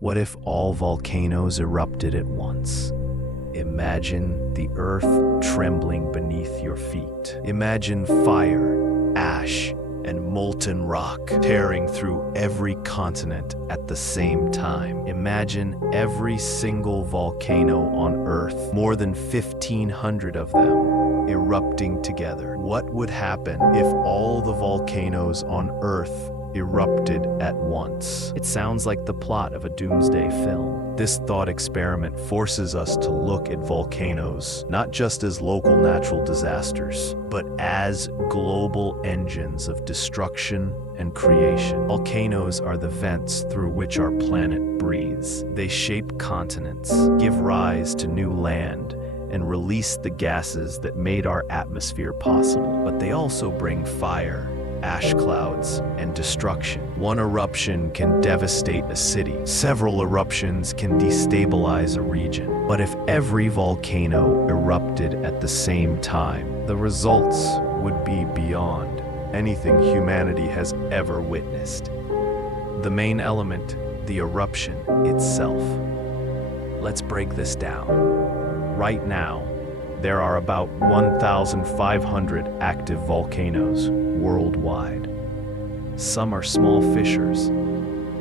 What if all volcanoes erupted at once? Imagine the earth trembling beneath your feet. Imagine fire, ash, and molten rock tearing through every continent at the same time. Imagine every single volcano on Earth, more than 1,500 of them, erupting together. What would happen if all the volcanoes on Earth erupted at once? It sounds like the plot of a doomsday film. This thought experiment forces us to look at volcanoes not just as local natural disasters, but as global engines of destruction and creation. Volcanoes are the vents through which our planet breathes. They shape continents, give rise to new land, and release the gases that made our atmosphere possible. But they also bring fire, ash clouds, and destruction. One eruption can devastate a city. Several eruptions can destabilize a region. But if every volcano erupted at the same time, the results would be beyond anything humanity has ever witnessed. The main element, the eruption itself. Let's break this down. Right now, there are about 1,500 active volcanoes worldwide. Some are small fissures.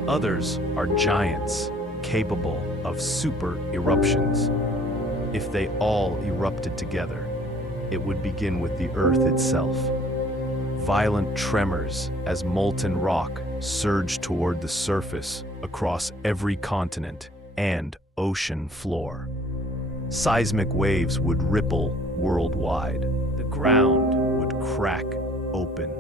Others are giants capable of super eruptions. If they all erupted together, it would begin with the Earth itself. Violent tremors as molten rock surged toward the surface across every continent and ocean floor. Seismic waves would ripple worldwide. The ground would crack open.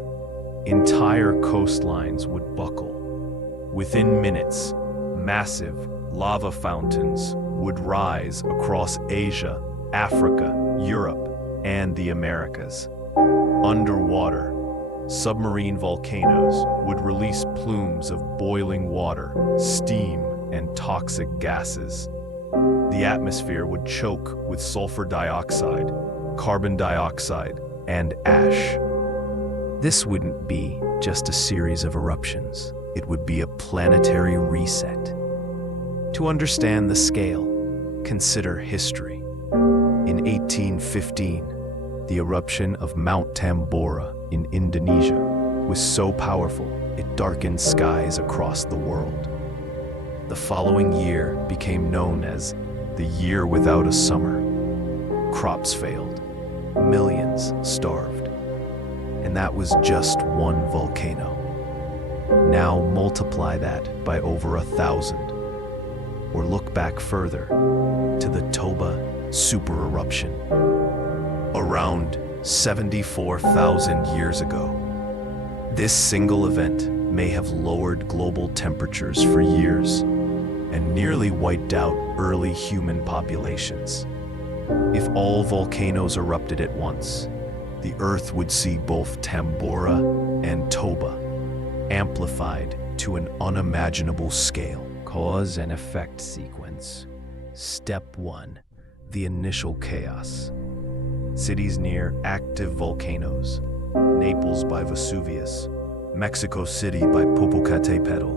Entire coastlines would buckle. Within minutes, massive lava fountains would rise across Asia, Africa, Europe, and the Americas. Underwater, submarine volcanoes would release plumes of boiling water, steam, and toxic gases. The atmosphere would choke with sulfur dioxide, carbon dioxide, and ash. This wouldn't be just a series of eruptions. It would be a planetary reset. To understand the scale, consider history. In 1815, the eruption of Mount Tambora in Indonesia was so powerful it darkened skies across the world. The following year became known as the year without a summer. Crops failed, millions starved, and that was just one volcano. Now multiply that by over 1,000, or look back further to the Toba super eruption. Around 74,000 years ago, this single event may have lowered global temperatures for years and nearly wiped out early human populations. If all volcanoes erupted at once, the Earth would see both Tambora and Toba amplified to an unimaginable scale. Cause and effect sequence. Step 1. The initial chaos. Cities near active volcanoes. Naples by Vesuvius, Mexico City by Popocatépetl,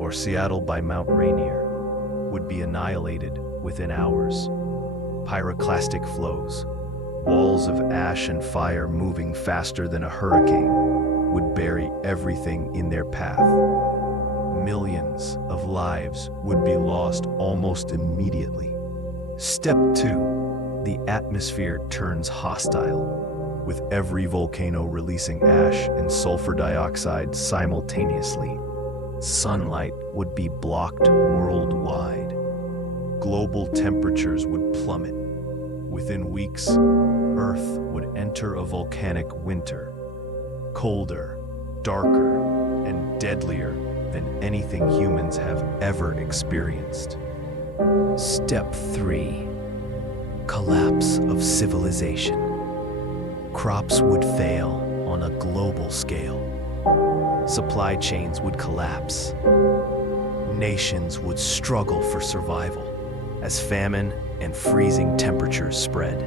or Seattle by Mount Rainier, would be annihilated within hours. Pyroclastic flows, walls of ash and fire moving faster than a hurricane, would bury everything in their path. Millions of lives would be lost almost immediately. Step 2. The atmosphere turns hostile, with every volcano releasing ash and sulfur dioxide simultaneously. Sunlight would be blocked worldwide. Global temperatures would plummet. Within weeks, Earth would enter a volcanic winter, colder, darker, and deadlier than anything humans have ever experienced. Step 3. Collapse of civilization. Crops would fail on a global scale. Supply chains would collapse. Nations would struggle for survival as famine and freezing temperatures spread.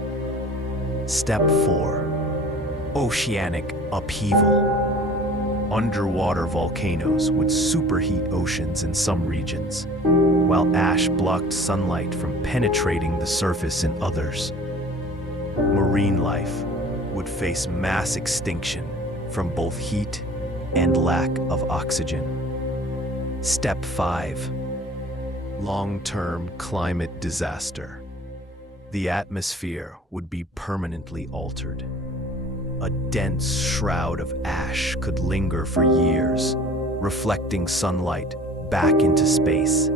Step 4. Oceanic upheaval. Underwater volcanoes would superheat oceans in some regions, while ash blocked sunlight from penetrating the surface in others. Marine life would face mass extinction from both heat and lack of oxygen. Step 5. Long-term climate disaster. The atmosphere would be permanently altered. A dense shroud of ash could linger for years, reflecting sunlight back into space.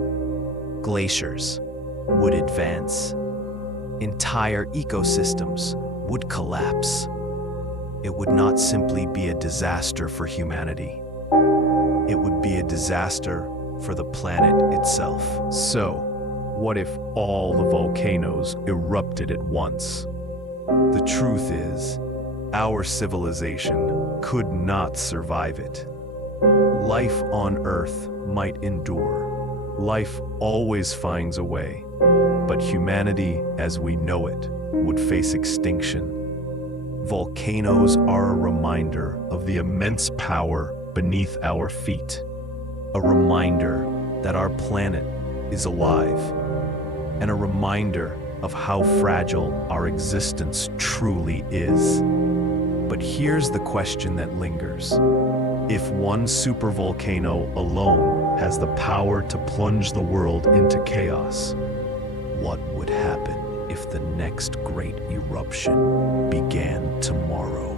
Glaciers would advance. Entire ecosystems would collapse. It would not simply be a disaster for humanity. It would be a disaster for the planet itself. So, what if all the volcanoes erupted at once? The truth is, our civilization could not survive it. Life on Earth might endure. Life always finds a way. But humanity, as we know it, would face extinction. Volcanoes are a reminder of the immense power beneath our feet. A reminder that our planet is alive. And a reminder of how fragile our existence truly is. But here's the question that lingers. If one supervolcano alone has the power to plunge the world into chaos, what would happen if the next great eruption began tomorrow?